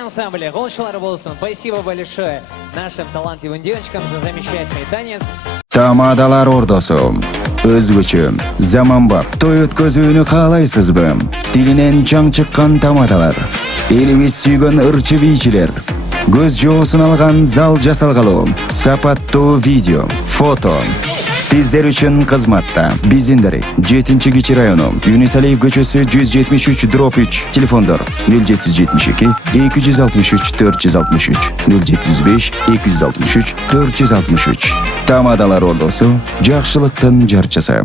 ансамбля «Голшалар Болсон». Спасибо большое нашим талантливым девочкам за замечательный танец. Тамадалар ордосу. Өзгөчө, заманбап, той өткөзүүнү каалайсызбы? Тилинен чаң чыккан тамадалар. Элибиз сүйгөн ырчы бийчилер. Көз жоосун алган зал жасалгалуу. Сапаттуу видео, фото. Сиздер үчүн кызматта. Биздин 7-Кичи району, Юнисалиев көчөсү 173/3. Телефондор 0772 263 463 075 263 463. Тамадалар ордосу, жакшылыктын жарчысы.